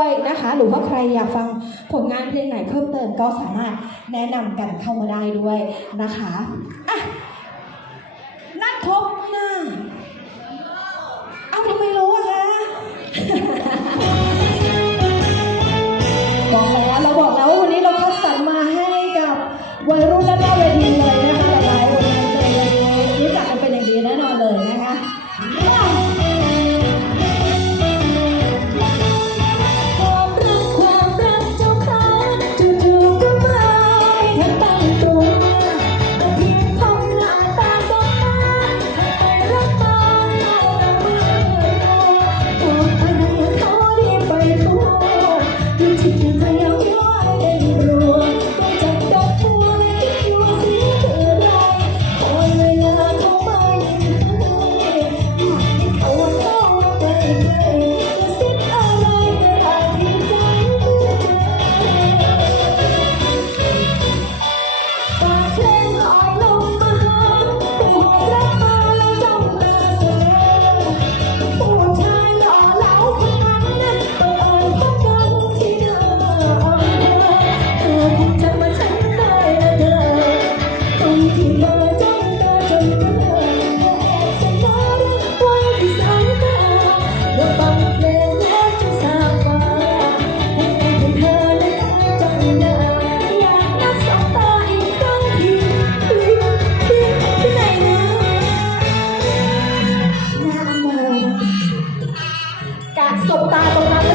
ด้วยนะคะ หรือว่าใครอยากฟังผลงานเพลงไหนเพิ่มเติมก็สามารถแนะนำกันเข้ามาได้ด้วยนะคะอะนัทพบหน้า Cục tay.